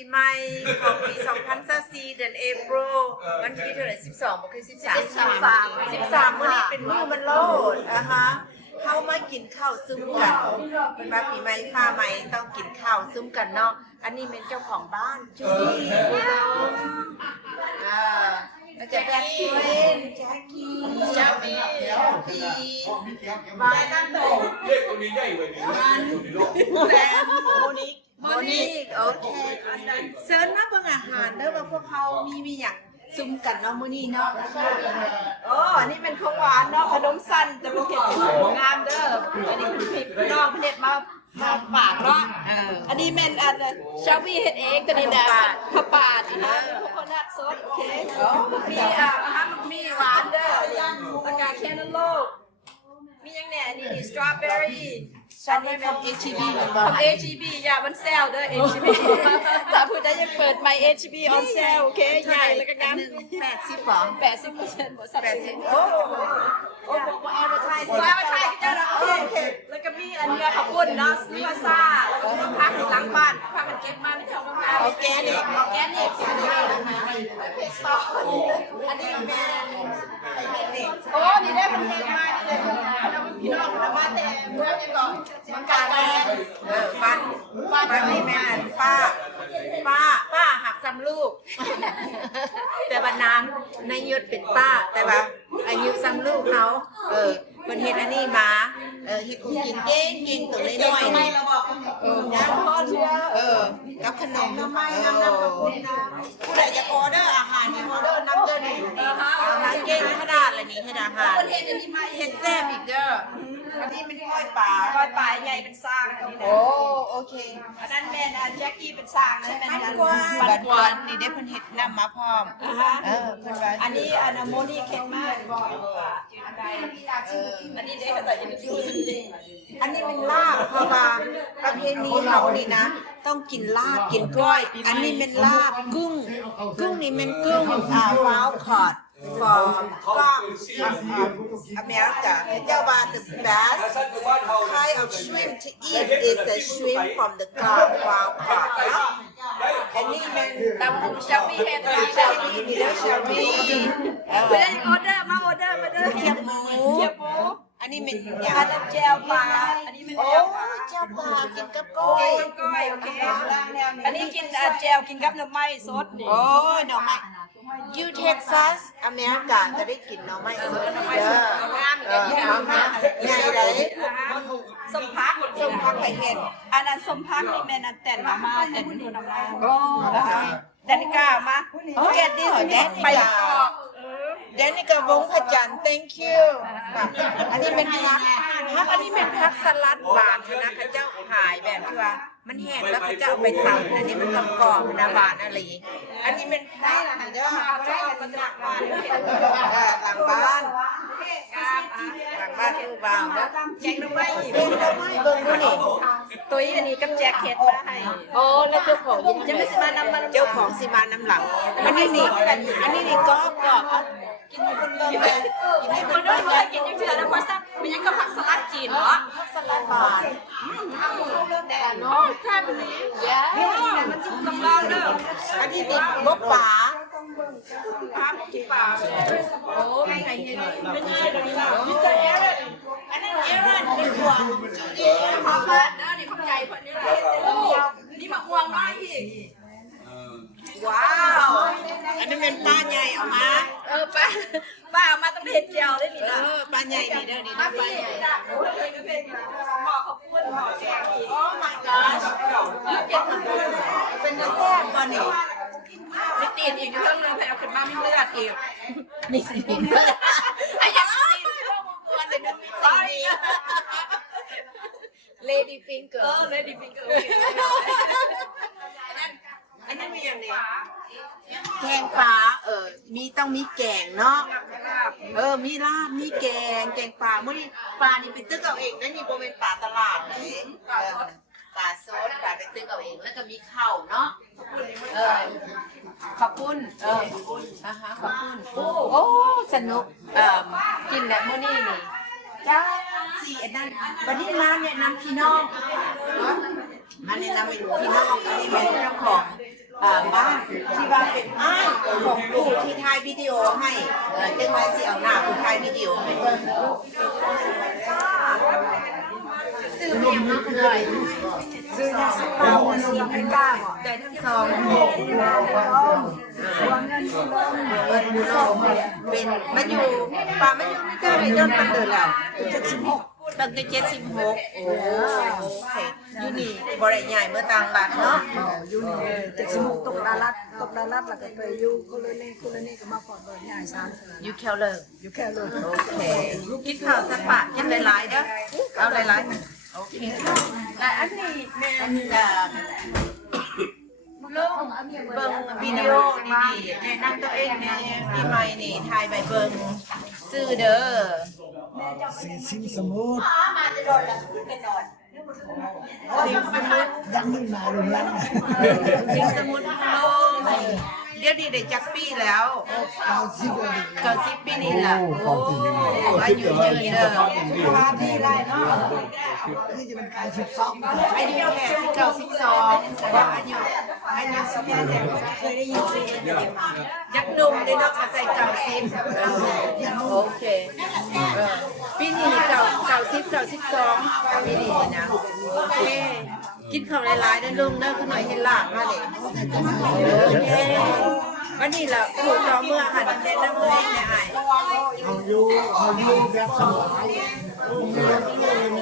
ปีใหม่ของปี2024เดือนเอพริลวันที่เท่าไหร่12บ่คือ13มื้อนี้เป็นมื้อมันโลดเข้ามากินข้าวซุ้มกันเป็นว่าปีใหม่ฟ้าใหม่ต้องกินข้าวซุ้มกันเนาะอันนี้เป็นเจ้าของบ้านจูดี้เราจะได้เพื่อนแจ็คกี้บายตั้งโตแซมโมนิกโอเคเซิร์ชมาเบิ่งอาหารเด้อว่าพวกเขามีอย่างซุ้มกันเนาะมื้อนี้เนาะอันนี้เป็นของหวานเนาะขนมสั้นแต่เป็นเผ็ดงามเด้ออันนี้เป็นพี่น้องเผ็ดมาฝากเนาะอันนี้เป็นชาวีเฮ็ดเองตัวนี้นะผักปาดนะโคโคนัทซอสโอเคมีมีหวานเด้อแล้วก็แคนาโลมีอย่างแหน่นี่สตรอเบอรี่อันนี้เป็น HEB ทำ HEB อย่ามันแซลเด้อ HEB ถ้าผู้ใดยังเปิดไมค์ HEB on sale โอเคใหญ่แล้วก็งาม80หรอ80%บ่80โอ้บอกว่า advertise เจ้าเนาะโอเคแล้วก็มีอันเนื้อข้าวปุ้นเนาะมีมาซ่าแล้วก็มีผักหลังบ้านผักมันเก็บมาไม่เท่ากันออร์แกนิกอันนี้เป็นโอ้นี่ได้เป็นเฮ็ดมานี่เลยแล้วมันพี่น้องแล้วมาแต่เมืองยังก่อนมันกลางบ้านนี่แม่ป้าหักซ้ำลูกแต่ว่าน้ำในยศเป็นป้าแต่ว่าอายุซ้ำลูกเขาคนเฮ็ดอันนี้มาเฮ็ดของกินเก่งตัวน้อยๆนี่น้ำพอเชื่อกับขนมผู้ใดจะออเดอร์อาหารนี่ออเดอร์น้ำเด้อนี่อาหารเก่งขนาดเลยนี่เฮ็ดอาหารคนเฮ็ดอันนี้มาเฮ็ดแซ่บอีกเด้ออันนี้เป็นก้อยปลาใหญ่เป็นซางอันนี้นะโอเคอันนั้นแม่นแจ็คกี้เป็นซางนั่นเป็นบันกวนนี่ได้เพิ่นเฮ็ดนำมาพร้อมเพิ่นว่าอันนี้โมนี่เค็มมากอันนี้เด็กแต่ยังอยู่อันนี้เป็นลาบเพราะว่าประเพณีเขานี่นะต้องกินลาบกินก้อยอันนี้เป็นลาบกุ้งนี่เป็นกุ้งwild caught from America เจ้าว่า the best kind of shrimp to eat is the shrimp from the Gulf wild caught เนาะอันนี้มันตำชาบีเฮ็ดชาบีนี่เด้อชาบีเด้อออเดอร์มาเด้อเขียบหมูอันนี้เป็นอย่างอันนั้นแจ่วปลาอันนี้เป็นแจ่วปลากินกับก้อยโอเคอันนี้กินแจ่วกินกับหน่อไม้สดนี่โอ้ยหน่อไม้ยูเท็กซัสอเมริกาจะได้กินหน่อไม้สดเด้อใหญ่เลยส้มพักไปเห็นอันนั้นส้มพักนี่แม่นันแต่นมาแต่นเป็นคนมาแดนิก้ามาแกดดิสไปเดนิกาวงพระจันทร์ thank you อันนี้เป็นพักอันนี้เป็นพักสลัดหวานนะข้าเจ้าขายแบบที่ว่ามันแห้งแล้วข้าเจ้าไปตำอันนี้มันกรอบๆนะหวานอะไรอันนี้เป็นพักเด้อมันหลักบ้านหลังบ้านคือวางแล้วแจกน้ำไม้เบิ่งดูนี่ตัวอันนี้กับแจกเห็ดมาให้โอ้แล้วเจ้าของจะไม่สิมานำเจ้าของสิมานำหลังอันนี้นี่กรอบกินคนเดียวกินให้คนเดียวกินยังเชื่อนะเพราะซับมันยังกับผักสลัดจีนเหรอสลัดหวานข้าวเริ่มแดงเนาะใช่แบบนี้มันจิ้มกำลังเด้ออันนี้ติดบกป่าโอ้ไม่ไงเห็นไม่ใช่แบบนี้มิสเตอร์เอรอนอันนั้นเอรอนเป็นห่วงจูดี้ขอบคุณนะนี่ขอบใจคนนี้เลยนี่มาห่วงน้อยอีกว้าวอันนี้เป็นปลาใหญ่เอามาป้าเอามาต้องเผ็ดเจียวได้นี่นะปลาใหญ่นี่เด้อนี่นะปลาใหญ่หม้อข้าวปุ้นหม้อแกงอีกโอ้ my gosh เป็นแซ่บป่ะนี่ไม่ตีนอีกเครื่องนึงแผ่เอาขึ้นมาไม่เลือดอีกนี่สิไอ้ยังตีนเครื่องมือเดี๋ยวนึกไม่ตีน Lady Finger Lady Finger อันนั้นมีอย่างนี้แกงปลามีต้องมีแกงเนาะมีลาบมีแกงปลามื้อนี้ปลานี่ไปตึกเอาเองนะนี่บ่เป็นปลาตลาดเลยปลาสดปลาไปตึกเอาเองแล้วก็มีข้าวเนาะขอบคุณขอบคุณโอ้สนุกกินแบบมื้อนี้นี่จ้าสิอันนั้นวันนี้ร้านเนี่ยนำพี่น้องอันนี้นำเป็นพี่น้องอันนี้เป็นเจ้าของ บ้านที่ว่าเป็นอ้ายของผู้ที่ถ่ายวิดีโอให้จังไว้สิเอาหน้าผู้ถ่ายวิดีโอให้เบิ่งซื้อเมียมากเลยซื้อยาสีเปล่าสีไม่กล้าได้ทั้งสองเป็นมาอยู่ป่ามาอยู่ไม่เจออะไรย้อนมันเดินแล้ว76ตั้งแต่76โอ้โอเคอยู่นี่บ่ได้ใหญ่เมื่อต่างรัฐเนาะอยู่นี่76ตกดารัดแล้วก็ไปอยู่คนละนี่ก็มาฟอดบ่ใหญ่3อยู่แค่เลย อยู่แค่เลย โอเคกินข้าวสักปะกินหลายๆเด้อเอาหลายๆโอเคและอันนี้แม่ลุงเบิ่งวิดีโอดีๆแนะนำตัวเองเนี่ยพี่ใหม่นี่ถ่ายไปเบิ่งซื้อเด้อ สิงสมุทร สิงสมุทร ยังไม่มาโรงแรม สิงสมุทรเดี๋ยวนี้ได้จักปีแล้ว90ปีนี่ล่ะโอ้อายุยืนเด้อ พาที่ได้เนาะคือจะเป็นการ12อายุแค่92ว่าอายุเคยได้ยินเสียงยักษ์หนุ่มได้เนาะมาใส่90โอเคปีนี้90 92ปีนี้นะโอเคกินข้าวหลายๆได้ลุงเด้อคือหน่อยเห็นลาบมาเลยโอเควันนี้ล่ะผู้ต่อเมื่อหันแนะนำตัวเองเนี่ยเอาอยู่แบบสบาย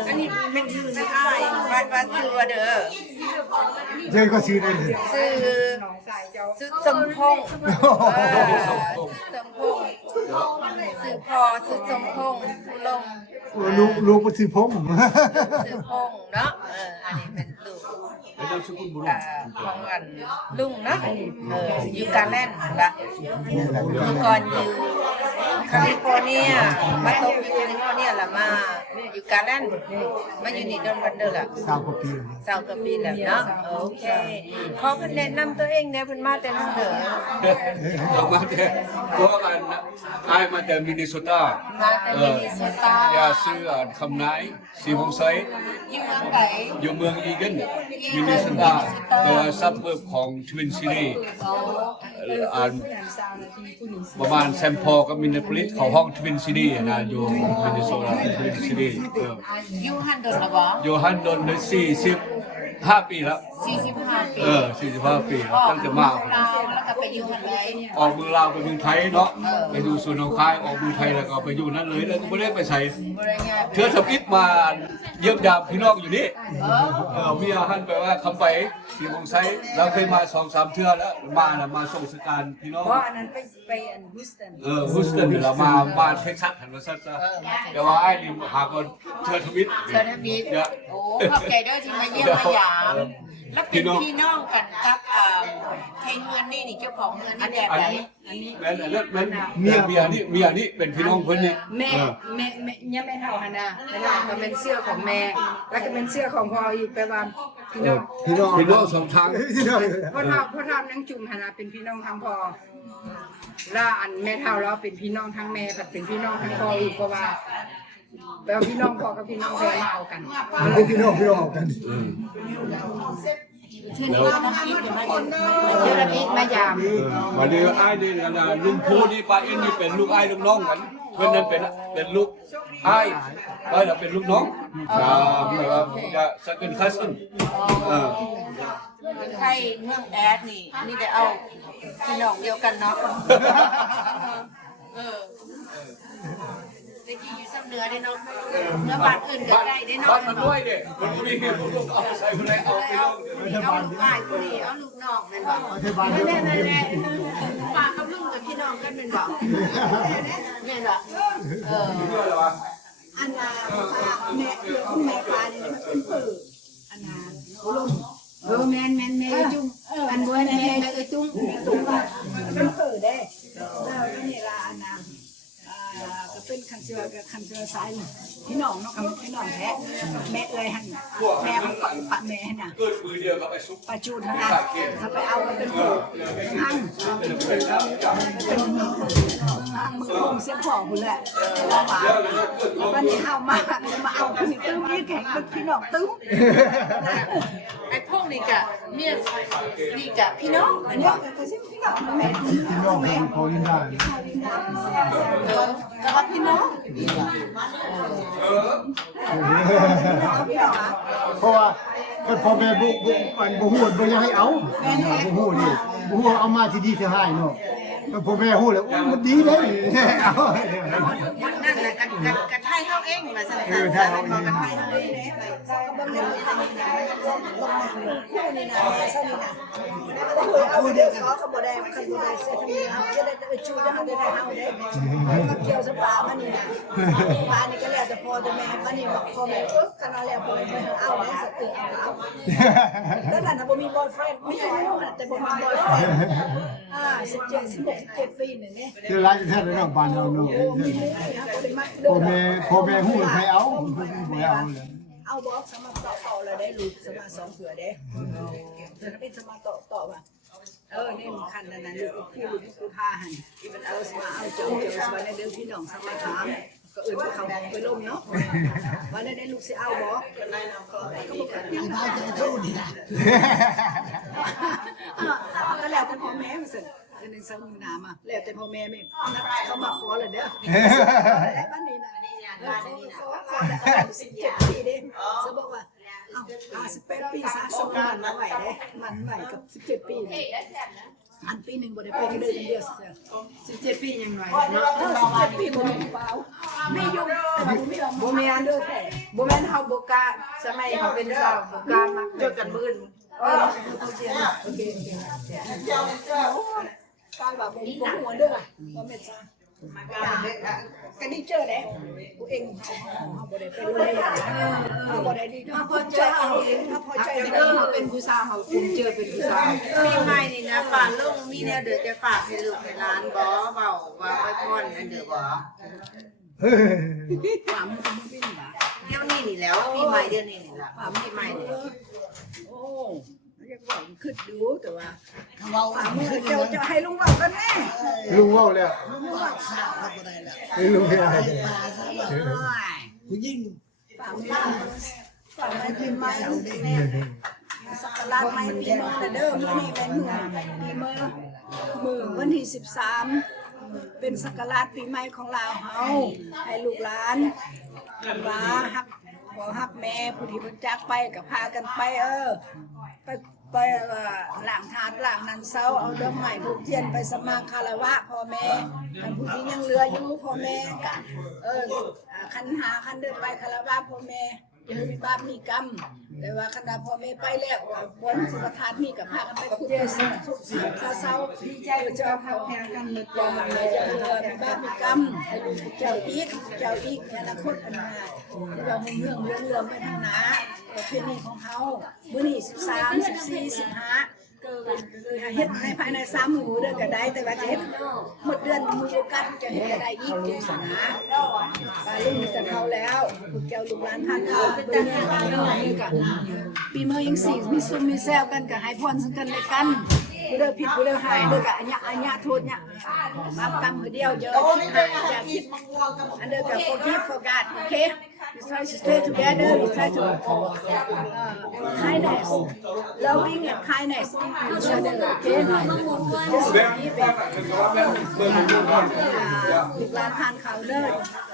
อันนี้เป็นชื่อที่อ้ายว่าชื่อว่าเด้อ เจ๊ก็ซื้อได้เลยชื่อสมพงษ์สมพงษ์ชื่อพอชื่อสมพงษ์ลูกก็ซื้อผมชื่อพงษ์เนาะอันนี้เป็นลูกของอันลุงนะอยู่กาแลนด์นะอยู่ก่อนอยู่แคลิฟอร์เนียมาตกอยู่แคลิฟอร์เนียแล้วมาอยู่กาแลนด์มาอยู่นี่โดนวันเดือนละ20 กว่าปีแล้วเนาะโอเคขอเพิ่นแนะนำตัวเองเนี่ยเพิ่นมาแต่ทางเหนือมาแต่เพราะว่ากันอายมาแต่มินนิโซตามินนิโซตาอย่าซื้อคำนายสีวงไซอยู่เมืองไหนอยู่เมืองอีเกนมินนิโซตาเป็นซับเบิร์บของทวินซิตี้ประมาณแซมพอกับมินนิโพลิสเขาห้องทวินซิตี้นะอยู่มินนิโซตาทวินซิตี้อยู่ฮันดอนหรอวะอยู่ฮันดอนได้45 ปีแล้ว45 ปี45 ปีตั้งแต่มาแล้วก็ไปอยู่ฮันเลยออกเมืองลาวไปเมืองไทยเนาะไปดูสวนน้องคายออกเมืองไทยแล้วก็ไปอยู่นั่นเลยแล้วก็ไม่ได้ไปใส่เธอสมิธมาเยี่ยมยามพี่น้องอยู่นี่เมียหันไปว่าคำไปสีมงไซเราเคยมา2-3 เทื่อแล้วมาส่งสการพี่น้องเพราะอันนั้นไปฮุสตันฮุสตันเรามาเท็กซัสหันมาซัดซะแต่ว่าไอ้นี่หาคนเธอทวิตโอ้ขอบใจด้วยที่มาเยี่ยมมายามแล้วเป็นพี่น้องกันกับไทยเงินนี่เจ้าของเงินนี่แบบไหนเมียนี่เป็นพี่น้องเพิ่นนี่แม่เนี่ยแม่เท่าหันนะแม่เท่าก็เป็นเสื้อของแม่แล้วก็เป็นเสื้อของพ่ออีกแปลว่าพี่น้อง2 ทางพ่อเท่านั่งจุ่มหันนะเป็นพี่น้องทางพ่อแล้วอันแม่เท่าเราเป็นพี่น้องทางแม่กับเป็นพี่น้องทางพ่ออีกเพราะว่าแปลว่าพี่น้องพ่อกับพี่น้องแม่มาเอากันเป็นพี่น้องเอากันแล้วน้ำพริกมายามวันนี้ไอ้นี่นะลุงพูนี่ป้าอินนี่เป็นลูกไอ้ลูกน้องกันเพื่อนนั้นเป็นลูกไอ้เราเป็นลูกน้องแบบว่าจะสักเป็นคัสซันใครเมืองแอดนี่ได้เอาพี่น้องเดียวกันเนาะได้กินอยู่ซ้ำเนื้อได้เนาะเนื้อบ้านอื่นก็ได้ได้เนาะบ้านมันด้วยเด็กมันมีเงินผมเอาใส่คนไหนเอาไปเอาลูกบ้านคนนี้เอาลูกน้องเป็นบอกนั่นป้ากับลุงกับพี่น้องกันเป็นบอกแม่หรออันนาแม่ปลาเนี่ยมันเป็นปื้ออันนาลุงแม่จุ้งอันบัวแม่จุ้งว่าเป็นปื้อได้แล้วนี่ละอันนาก็เป็นคันเสือสายพี่น้องเนาะกับพี่น้องแท้แม่เลยหันแม่มันปะแม่น่ะเกิดมือเดียวกับไอ้ซุปปะจูนนะถ้าไปเอามันเป็นหั่งเป็นมือผมเสียพ่อคุณแหละวันนี้เข้ามาเอาคนนี้ตึ้มนี่แข่งเป็นพี่น้องตึ้มไอ้พง นี่กะเมียนี่กะพี่น้องอันนี้ ก็สิพี่น้องแม่ พี่น้องเป็นโคลินดา ก็ว่าพี่น้อง เพราะว่าพ่อแม่บุมันบ่ฮู้บ่อยากให้เอาบ่ฮู้นี่บ่ฮู้เอามาที่ดีที่ให้เนาะพ่อแม่ฮู้แล้วมันดีเด้เอา นั่นแหละกันไทยเฮาเองมาสั่นๆกันไทยเฮาเอง ก็บ่ได้คู่นี่นะแม่ซะนี่นะเอาเด้อเขาบ่ได้คันบ่ได้เสียทำนี่เฮาจะได้ชูจะเฮาได้เฮาได้มาเกี่ยวสปามันนี่นะปานี่ก็แล้วแต่พ่อแต่แม่มันนี่บอกพ่อแม่กันเอาแล้วพ่อแม่เอาได้สักเออเอาแล้วนั่นน่ะบ่มีบอยเฟรนด์มีอยู่แต่บ่มีบอยเฟรนด์17ปีนี่แหละ คือหลายแท้เลยเนาะบ้านเราเนาะพ่อแม่ฮู้ให้เอาบ่เอาเลย เอาบอกสมาต่อเลยได้ลูกสมา2เผื่อเด้จะเป็นสมาต่อว่านี่มันคันนั่นน่ะลูกคือพาหั่นสมาเอาเจ้าสมาในเรื่องพี่น้องสมาถามก็อื่นเขาไปล่มเนาะว่าได้ลูกสิเอาบ่ก็บอกกันยังพาจะสู้นี่ล่ะก็แล้วแต่พ่อแม่มันสิหนึ่งสองน้ำอ่ะแล้วแต่พ่อแม่ไม่เขามาขอเลยเด้อแล้วบ้านนี้นะขอแล้ว17 ปีเด้จะบอกว่าเอา58 ปีซะสมมันไหวเด้มันไหวกับ17 ปีเลยอันปีหนึ่งบ่ได้ไปกันเดือนเดียว17 ปียังไง17 ปีบ่มีเปล่ามีอยู่บ่มีอันเด้อแท้บ่แม่นเฮาบ่กล้าสมัยเฮาเป็นสาวบ่กล้ามักเจอกันมื้อโอเคการแบบผมหัวเด้อบ่แม่นซะกันนี่เจอแล้วกูเองเขาบ่ได้เป็นเลยเขาบ่ได้ดีเขาพอใจเอาเองเขาพอใจเป็นผู้สาวเขาคุมเจอเป็นผู้สาว ปีใหม่นี่นะป่าลุงมีแนวเดือจะฝากให้ลูกให้หลานบ่เว้าว่าไว้พรอันเด้อบ่ ความมันเป็นบ่ เดี๋ยวนี้นี่แล้วปีใหม่เดือนนี้นี่ล่ะปีใหม่นี่ โอ้เรียกว่าขึ้นดูแต่ว่าฝ่ามือเจ้าให้ลุงว่ากันแน่ ลุงเว้าแล้วลุงให้ ผู้หญิงฝ่ามือปีใหม่สักการะใหม่ปีใหม่เด้อมื้อนี้เป็นปีมือวันที่13เป็นสักการะปีใหม่ของลาวเฮาให้ลูกหลานกันว่าฮักบ่ฮักแม่ผู้ที่เพิ่นจากไปก็พากันไปไปล้างถาดล้างนั้นเซาเอาดอกไม้ทูบเทียนไปสมาคารวะพ่อแม่ท่านผู้ที่ยังเหลืออยู่พ่อแม่ก็คันหาคันเดินไปคารวะพ่อแม่อย่ามีบาปมีกรรมแต่ว่าคันพ่อแม่ไปแล้วบนสุประทานมีกับพากันไปคุยกันสุขเศร้าดีใจเจ้าเขาแพ้กันหมดจอมเลยจะมีบาปมีกรรมเจ้าอีกอนาคตอันมาเราเรื่องไปทางหนาประเพณีของเขามื้อนี้13 14 15เฮ็ดในภายใน3มื้อเด้อก็ได้แต่ว่าจะเฮ็ดหมดเดือนมีโอกาสจะเฮ็ดก็ได้อีกจังซี่นะปลาลุงนี่ก็เข้าแล้วพวกเจ้าลูกหลานทานข้าวเป็นจังได๋นี่ก็ปีมื้อยังสิมีซุ่มมีแซวกันก็ให้พรซึ่งกันและกันผู้เด้อผิดผู้เด้อหายเด้อก็อัญญะโทษเนี่ยบาปกรรมมื้อเดียวอย่าคิดอันเด้อก็ forgive forget okay we try to stay together we try to kindness loving and kindness each other okay just forgive it ลูกหลานทานข้าวเด้อ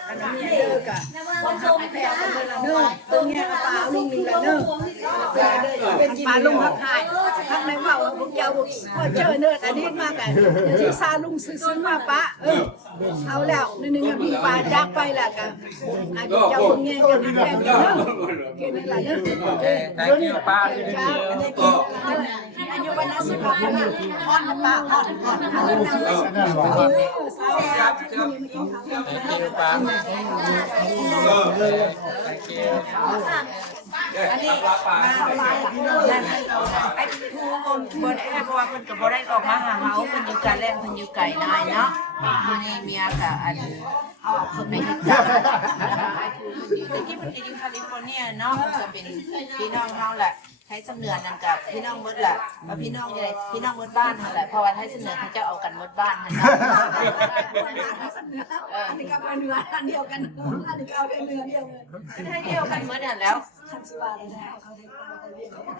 อันนี้เด้อกะวันทำแพ้กันเด้อละเด้อตึงแง่กระเป๋าลุงนี่ละเด้อเป็นปลาลุงพักหายพักในเผาพวกเจ้าพวกเจอเนื้ออันนี้มากกันที่ซาลุงซื้อมาปะเอาแล้วนึงมีปลาจากไปแล้วกันอาจจะเจ้าพวกแง่กันแพ้กันเด้อเกินละเด้อ thank you ป้า อายุวันนั้นสุขภาพอ่อนป้าอ่อนสาวป้า อันนี้ไอ้ครูบ่ได้เพราะว่าเพิ่นก็บ่ได้ออกมาหาเฮาเพิ่นอยู่กันแล่นเพิ่นอยู่ไกลนายเนาะมื้อนี้เมียก็อันเอาเพิ่นไปเฮ็ดจ้าไอ้ครูเพิ่นอยู่แต่ที่เพิ่นอยู่แคลิฟอร์เนียเนาะก็เป็นพี่น้องเฮาแหละไทยสำเนือนั่นกับพี่น้องหมดแหละว่าพี่น้องนี่พี่น้องหมดบ้านนั่นแหละเพราะว่าไทยสำเนือเขาจะเอากันหมดบ้านนั่นเนาะ อันนี้ก็เป็นเนื้ออันเดียวกันอันนี้ก็เอาเป็นเนื้อเดียวกัน ไทยเดียวกันหมดนั่นแล้วไท คันสว่าแล้วนะเขาให้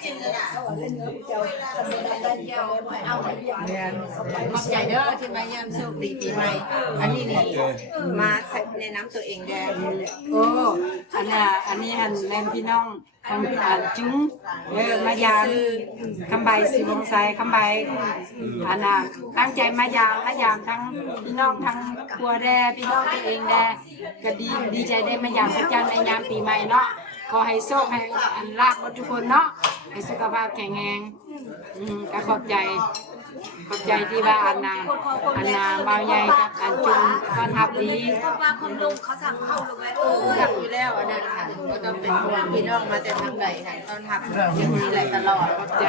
กินเขาว่าเล่นเนื้อเจ้าทำได้เดียวไม่เอาไปเบี้ย แม่นขอบใจเด้อที่มาเยี่ยมโชคดีปีใหม่อันนี้นี่มาแนะนำตัวเองแดง โอ้อันนี้หันแม่พี่น้องของจุ้งมายามคำใบสีวงไซคำใบอันน่ะตั้งใจมายามทั้งพี่น้องทั้งครัวแดพี่น้องตัวเองแดก็ดีใจได้มายามพระจันทร์ในยามปีใหม่เนาะขอให้โชคให้อันลาบทุกคนเนาะให้สุขภาพแข็งแรงก็ขอบใจที่ว่าอันนาเบาใหญ่กับอันจุนต้อนรับดี ว่าคนลุงเขาสั่งเข้าลงไว้สั่งอยู่แล้วอันนั้นค่ะก็ต้องเป็นห่วงพี่น้องมาแต่ทางใดค่ะต้อนรับอย่างนี้แหละตลอดใจ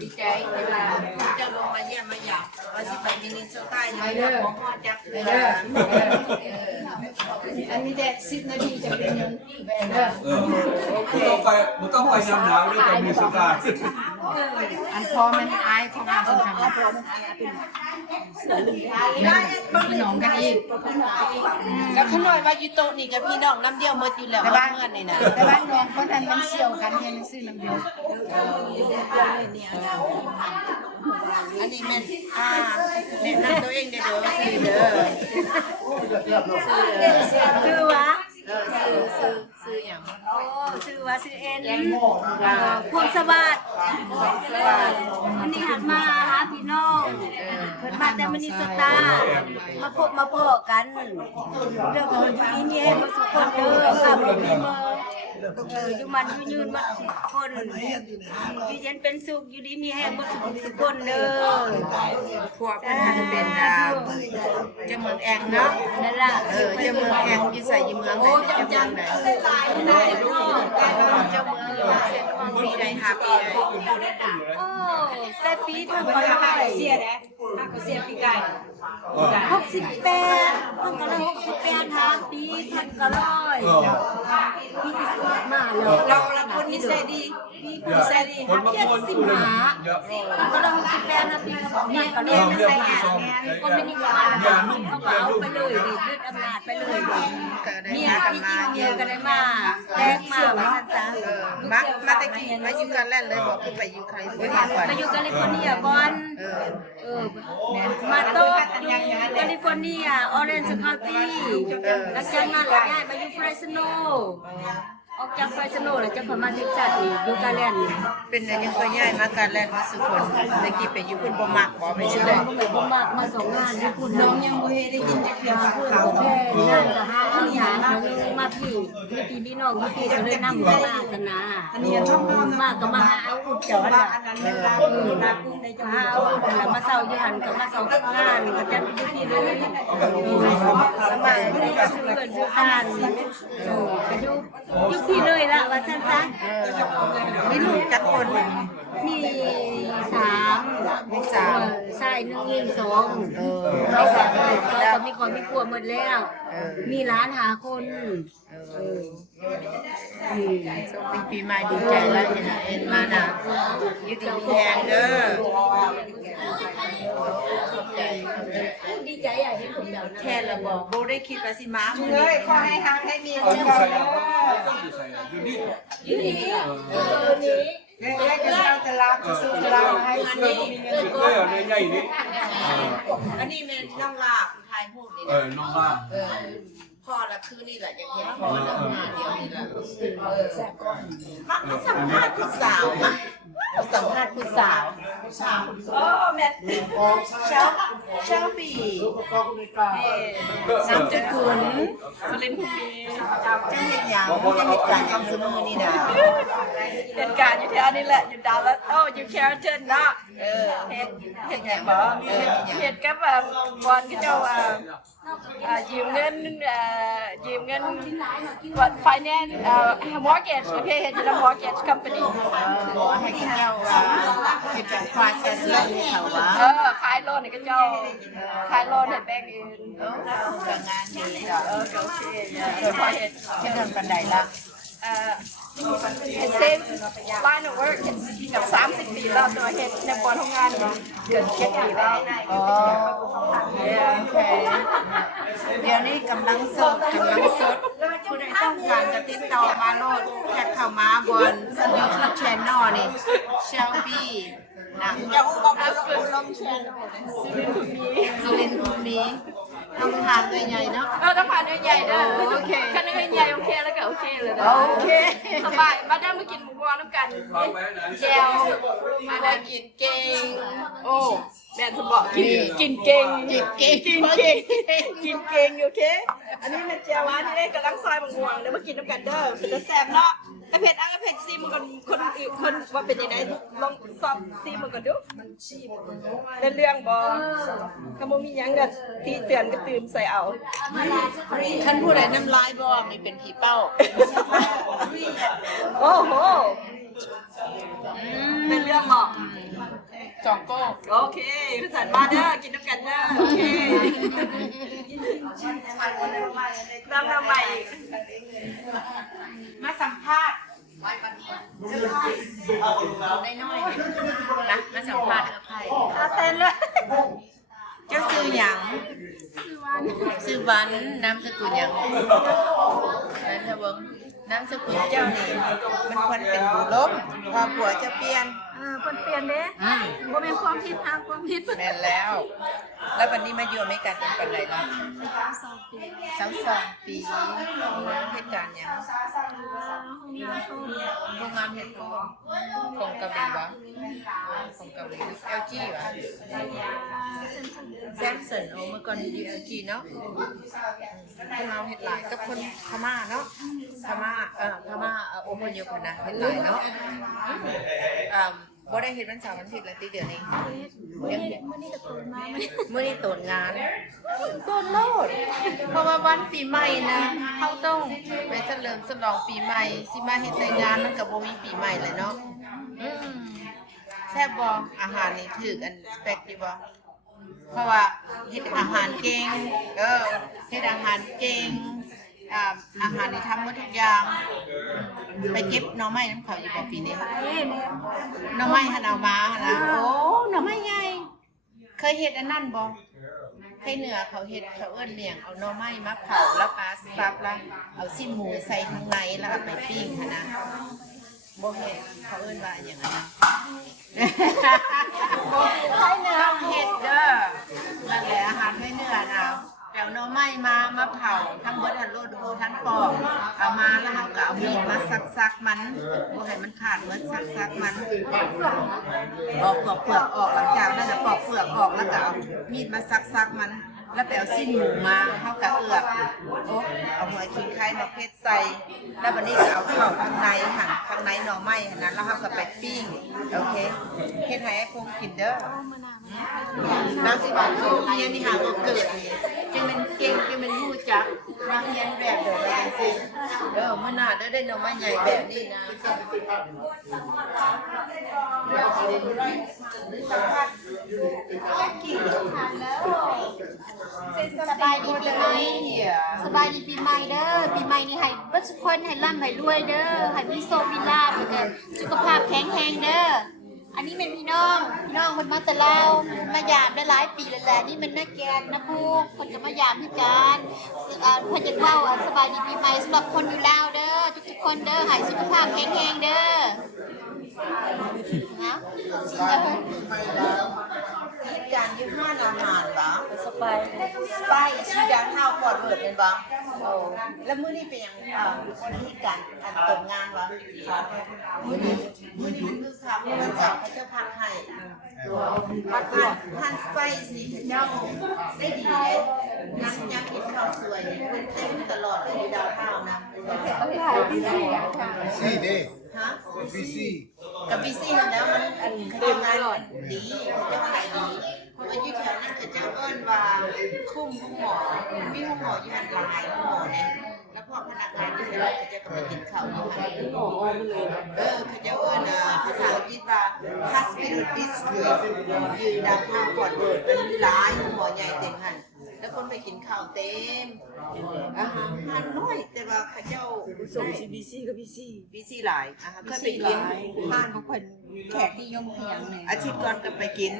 ดีใจเวลาจะลงมาเยี่ยมมาหยาบว่าสิไปมินิโซต้าอย่างนี้ของพ่อจักเลย อันนี้แต่10 นาทีจะเป็นเงิน มันต้องไปน้ำหนาวด้วยกันมีสตาร์ อันพอมันอายของเราสำคัญพี่น้องกันอีก แล้วขน่อยว่าอยู่โต๊ะนี่กับพี่น้องน้ำเดียวหมดอยู่แล้วบ้านเมื่อนี่นะ แต่บ้านน้องคนนั้นมันเสี่ยวกันเห็นซื้อน้ำเดียว อันนี้แม่นแนะนำตัวเองเด้อซื้อเด้อ คือวะ ซื้ออย่าง โอ้ชื่อว่าชื่อเอ็นพวงสวัสดิ์วันนี้หันมาหาพี่น้องเพิ่นมาแต่มินิสตามาพบมาพอกันเรื่องของอยู่นี่ให้มาสุขคนเด้อค่ะบ่มีมืออยู่มันอยู่ยืนมาสุขคนอยู่เย็นเป็นสุขอยู่ดีมีแห้งมาสุขคนเด้อ พวกมันเป็นเจ้าเมืองแองเนาะ นั่นล่ะ เจ้าเมืองแองอยู่ใส่อยู่เมืองไหนเจ้าเมืองไหนเจ้าเมืองเส้นของปีใดหาปีใด โอ้แต่ปีเพิ่นก็ยังบ่ได้เสียเด้ก็เสียปีไก่68เพิ่นก็เลย68หาปีเพิ่นก็100ปีที่สุดมาแล้วเราคนนิสัยดีนิสัยดีหาเพียง15ก็เลย68นาทีนี่ก็เลยนิสัยก็ไม่นี่ว่าเขาก็เอาไปเลยยึดอำนาจไปเลยมีที่จริงเมียก็ได้มาแลกมาว่าซั่นซะ มาแต่กี้มาอยู่กันแล่นเลยบอกคือไปอยู่ใครไปมาก่อน มาอยู่แคลิฟอร์เนียก่อนมาโตอยู่แคลิฟอร์เนียออเรนจ์คาวตี้แล้วจากนั้นเราย้ายมาอยู่เฟรเซโนออกจากเฟรเซโนแล้วจะเข้ามาเท็กซัสนี่อยู่กาแลนด์ เป็นยังก็ย้ายมาการแล่นมาสุคนแต่กี้ไปอยู่เพิ่นบ่มักบ่ไปชื่อได้ บ่มากมา2งานที่คุณน้องยังบ่ได้ยินจักเทื่อข่าวแท้นั่นก็หาอันหามาพี่พี่น้องพี่ก็เลยนำมาศาสนาอันนี้ช่องมาก็มาหาอาวุธจอดอ่ะอันนั้นเป็นราในจังหาอาวุธแล้วมาเซาอยู่หันก็มาเซางานก็จะอยู่ที่เลยสมัยนี้ก็ซื้อเงินซื้อทานก็อยู่ที่เลยล่ะว่าซั่นซะ มีลูกจักคน มี3ใช่1ยิง2เขาก็มีคนมีครัวหมดแล้ว มีร้านหาคน ส่งปีใหม่ดีใจแล้วเห็นมาน่ะอยู่ดีแทงเด้อ ดีใจอ่ะที่ผมเดา แค่ละบอกบ่ได้คิดว่าสิมามื้อ เล นี้ ยขอให้ทางให้มี เอาอยู่ใส่อยู่นี่ อยู่นี่นี้เนี่ยจะเอาตลาดจะซื้อตลาดให้ซื้อมีเงิน เลยในใหญ่นี่ อันนี้แม่น้องลาทายพูดนี่ น้องบ้า พ่อละคือนี่แหละอย่างเห็นพ่อละมาเดียวนี่แหละมาสัมภาษณ์ผู้สาวมาสัมภาษณ์ผู้สาวโอ้แม่เช้าปีน้ำจะขุนสุรินทร์ภูมิจะเห็นอย่างจะเหตุการณ์ยังสมือนี่นะ เหตุการณ์อยู่แถวนี้แหละอยู่ดาวแล้วโอ้อยู่แคร์เทนเนาะเหตุอย่างบ่เหตุกับบอลก็เจ้ายืมเงินwhat finance mortgage โอเคเห็นอยู่ใน mortgage company ให้เจ้าเห็นจากความเสียเสียให้เขาว่า ขายโลนให้ก็เจ้าขายโลนให้แบงก์อื่น งานดีจ้ะ โอเคพอเห็น ที่เดินบันไดละ เซม line of work กับ30 ปีแล้วตัวเห็นในบอลทำงานเดือน7 ปีแล้ว อ๋อโอเคเดี๋ยวนี้กำลังสด ต้องการจะติดต่อมาโลดแท็กเข้ามาบน YouTube Channel นี่ Shelby นะจะอุบลลมเชียงสุรินทร์ภูมิต้องทานใหญ่ๆเนาะ ต้องผ่านด้วยใหญ่เด้อ โอเค คันด้วยใหญ่โอเคแล้วก็โอเคเลยนะ โอเค สบายมาได้มากินหมูกรอบน้ำกันแจวมาได้กินเก่งโอ้แม่สมบอกกินเก่งโอเคอันนี้เป็นแจวอันนี้ได้กำลังซอยบางม่วงเดี๋ยวมากินน้ำกันเด้อเป็นตะแซ่บเนาะไอเผ็ดไอเผ็ดซีมันกันคนอื่นคนว่าเป็นยังไงลองสอบซีมันกันดูเป็นเรื่องบ่ขโมยมีหยังกันตีเตือนก็ตื่นใส่เอา ท่านผู้ใดน้ำลายบ่นี่เป็นผีเป้า โอ้โหเป็นเรื่องเหมาะ จองโก้ โอเคพี่สันมาเด้อกินน้ำกันเด้อโอเคน้ำใหม่ มาสัมภาษณ์น้อยๆนะมาสัมภาษณ์กับใคร เต้นเลย เจ้าซื้อหยังซื้อวันนามสกุลหยังนั่นเถอะเบิ่งนามสกุลเจ้านี่มันควรเป็นบุล้มพอผัวจะเปลี่ยน คนเปลี่ยนเด้บ่เป็นความผิดทางความผิด แม่นแล้ว แล้ววันนี้มาอยู่อเมริกาเป็นปันไหนล่ะ22 ปีเหตุการณ์หยังโรงงานเฮ็ดของเกาหลีวะของเกาหลี LG วะแซมสันโอ้เมื่อก่อนอยู่ LG เนาะพวกเราเฮ็ดหลายกับคนพม่าเนาะพม่าอพยพนะเฮ็ดหลายเนาะบ่ได้เฮ็ดวันเสาร์วันอาทิตย์ละติเดือนนี้ยังมื้อนี้ตรวจงานตรวจโลดเพราะว่าวันปีใหม่นะเฮาต้องไปเฉลิมฉลองปีใหม่สิมาเฮ็ดในงานมันก็บ่มีปีใหม่เลยเนาะแซ่บบ่อาหารนี่ถูกอันสเปคดีบ่เพราะว่าเฮ็ดอาหารเก่งเฮ็ดอาหารเก่งอาหารนี่ทำหมดทุกอย่างไปเก็บหน่อไม้น้ำเขาอยู่บ่ปีนี้หน่อไม้หันเอามานะโอ้หน่อไม้ใหญ่เคยเฮ็ดอันนั้นบ่ให้เหนือเขาเฮ็ดเขาเอิ้นเลี้ยงเอาหน่อไม้มาเผาแล้วปลาซับแล้วเอาสิ้นหมูใส่ข้างในแล้วก็ไปปิ้งหั่นนะบ่เฮ็ดเขาเอิ้นว่าอย่างนั้นนะให้เหนือเฮ็ดเด้อนั่นแหละอาหารให้เหนือนะแปลวหน่อไม้มาเผาทั้งเบิดทั้งโลดโบทั้งปอกเอามาแล้วเราก็เอามีดมาซักมันบ่ให้มันขาดเหมือนซักมันปอกเปลือกออกหลังจากนั้นปอกเปลือกออกแล้วก็เอามีดมาซักมันแล้วไปเอาสิ้นหมูมาเขาก็เอือบเอาหัวขิงไข่มาเพชรใส่แล้ววันนี้ก็เอาเข้าข้างในหั่นข้างในหน่อไม้นั้นแล้วเขาก็ไปปิ้งโอเคเฮ็ดให้ไอ้พงกินเด้อน้ำสิบาทเฮียนี่หาว่าเกิดจึงเป็นเก่งจึงเป็นรู้จักมาเฮียนแบบเดียวกันสิเมื่อหน้าได้หน่อไม้ใหญ่แบบนี้นะสบายดีปีใหม่สบายดีปีใหม่เด้อปีใหม่นี่ให้เบิดทุกคนให้ร่ำให้รวยเด้อให้มีโชคมีลาภแล้วก็สุขภาพแข็งแรงเด้ออันนี้เป็นพี่น้องมันมาแต่ลาวมายามได้หลายปีแล้วแหละนี่มันน่าแกนนะพูกคนก็มายามที่กันเพิ่นจะเข้าสบายดีปีใหม่สำหรับคนอยู่ลาวเด้อทุกๆคนเด้อให้สุขภาพแข็งแรงเด้อนะ เหตุการณ์อยู่ห้านอาหารบ่สไปชื่อดังเฮาปอดเบิดเป็นบ่แล้วมื้อนี้เป็นหยังเหตุการณ์อันตกงานบ่มื้อนี้มันคือค่ะวันเสาร์เขาจะพักให้ทานสไปนี่เจ้าได้ดีเลยยังกินข้าวสวยนี่เพิ่นเต็มตลอดเลยอยู่ดาวเท้านะซีเด้ ฮะ BC กับบีซี่แล้วมันเต็มงานดีเขาจะขายดีเพราะว่าอยู่แถวนั้นเขาจะเอิ้นว่าคุ้มห้องหมอมีห้องหมออยู่หันหลายห้องหมอเนี่ยแล้วพวกพนักงานที่แถวนั้นเขาจะกำลังกินข้าวอยู่หันโอ้โหเลยเขาจะเอิ้นภาษาอังกฤษว่า hospital district อยู่ดาวทางก่อนเบิดมันมีหลายห้องหมอใหญ่เต็มหัน แล้วคนไปกินข้าวเต็มอาหารทานน้อยแต่ว่าข้าเจ้า ส่ง CBC กับ BC หลายเคยไปกิน บ้านของคนแขกนิยมอย่างเนี่ย อาทิตย์ก่อนก็ไปกิน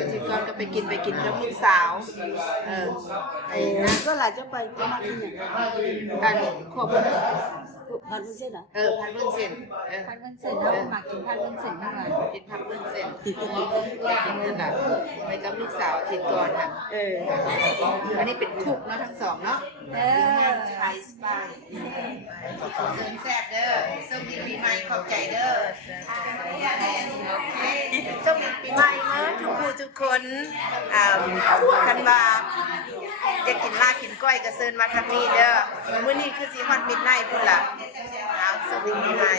อาทิตย์ก่อนก็ไปกินกับลูกสาวไอ้นะ ก็หลายจะไปประมาณนี้ กันขอบคุณ พันเส้นอ่ะ พันวุ้นเส้น พันวันเสร็จแล้วหมักกินพันวันเสร็จเมื่อไหร่ กินพันวุ้นเส้นนั่นแหละไปกับลูกสาวอาทิตย์ก่อนค่ะอันนี้เป็นคุกเนาะทั้งสองเนาะไทยสปาเซิร์นแซ่บเด้อส้มดีปีใหม่ขอบใจเด้อส้มดีปีใหม่เนาะทุกผู้ทุกคนคันว่าจะกินลาบกินก้อยก็เซิร์นมาทางนี้เด้อมื้อนี้คือสิฮอดมิดไนท์พุ่นล่ะเอาส้มดีปีใหม่